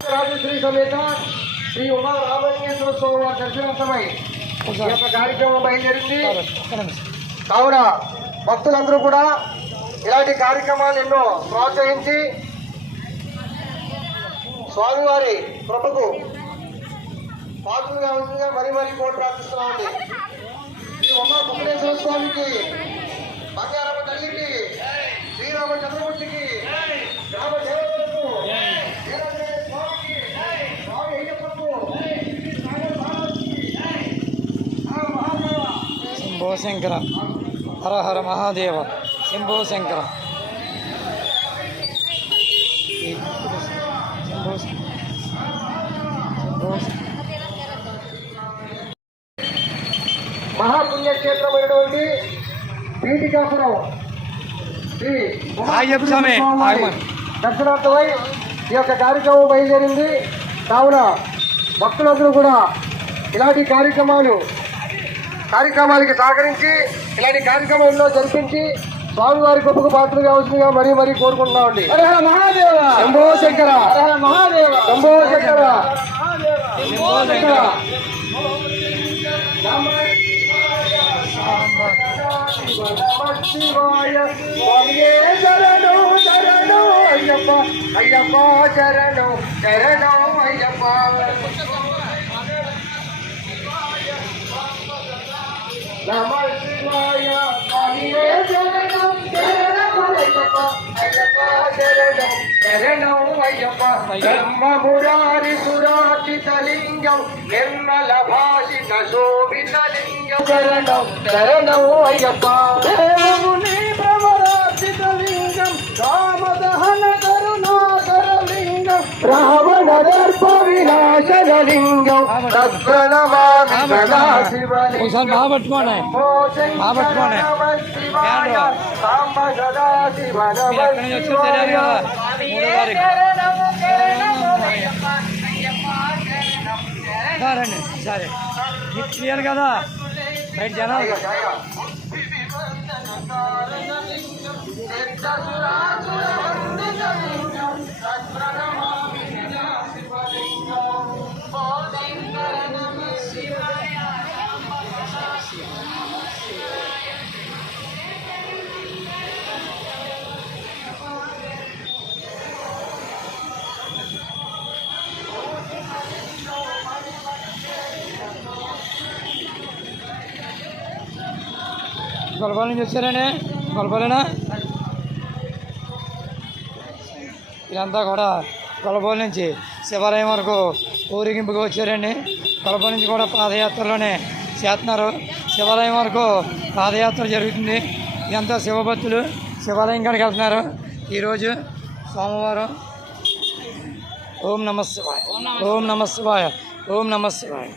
రాజశ్రీ సమేత శ్రీ ఉమా రామలింగేశ్వర స్వామి వారి దర్శనార్థమై ఈ యొక్క కార్యక్రమం బయలుదేరింది. కావున భక్తులందరూ కూడా ఇలాంటి కార్యక్రమాలు ఎన్నో ప్రోత్సహించి స్వామివారి కృపకు పాత్రలుగా ఉంటుందిగా మరీ మరీ కోటి ప్రార్థిస్తున్నామండి. శ్రీ ఉమా కుమ్మేశ్వర స్వామికి బంగారమ్మ తల్లికి శంకర. హర హర మహాదేవ. శంభో శంకర. మహాపుణ్యక్షేత్రమైనటువంటి పీఠికాపురం శ్రీ. దర్శనార్థమై ఈ యొక్క కార్యక్రమం బయలుదేరింది. కావున భక్తులందరూ కూడా ఇలాంటి కార్యక్రమాలు కార్యక్రమాలకి సహకరించి ఇలాంటి కార్యక్రమంలో జరిపించి స్వామివారి గొప్పకు పాత్రలు కావాల్సిందిగా మరీ మరీ కోరుకుంటున్నామండి శంభో శంకర! మహాదేవ! శంభో శంకర! శంభో శంకర! శివాయ స్వామియే శరణు శరణు అయ్యప్ప అయ్యప్ప శరణు శరణు అయ్యప్ప! మురారి సురాచిత లింగం నిర్మల భాషిత శోభిత లింగం శరణు శరణు అయ్యప్ప రావణ దర్ప వినాశన లింగం ఒకసారి బాగా పట్టుకోండి. బాగా పట్టుకోండి. శివాయ సాంబ సదా శివ మీరు ఎక్కడి నుంచి వచ్చారో తెలియదు కదా. మూడో తారీఖు. రండి సరే. మీకు క్లియర్ కదా? రైట్ జనాలు. గొలపాల నుంచి వచ్చారండి గొలపాలేనా ఇదంతా కూడా గొలపాల నుంచి శివాలయం వరకు ఊరేగింపుగా వచ్చారండి. గొలపాల నుంచి కూడా పాదయాత్రలోనే చేస్తున్నారు. శివాలయం వరకు పాదయాత్ర జరుగుతుంది. ఇదంతా శివభక్తులు శివాలయం కాడికి వెళ్తున్నారు. ఈరోజు సోమవారం. ఓం నమ శివాయ. ఓం నమ శివాయ. ఓం నమ శివాయ.